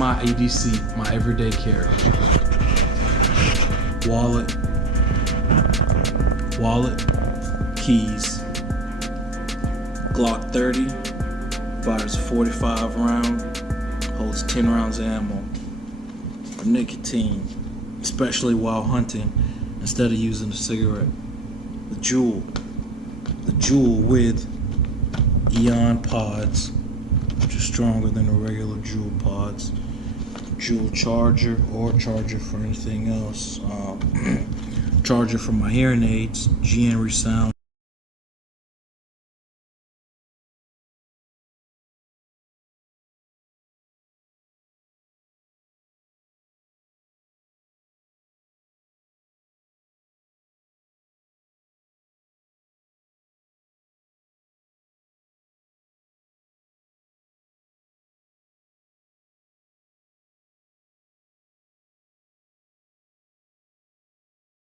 my EDC, my everyday carry. Wallet, keys, Glock 30, fires 45 round, holds 10 rounds of ammo. Nicotine, especially while hunting, instead of using a cigarette. The Jewel with Eon pods, which are stronger than the regular Jewel pods. Jewel charger or charger for anything else. Charger for my hearing aids, GN Resound.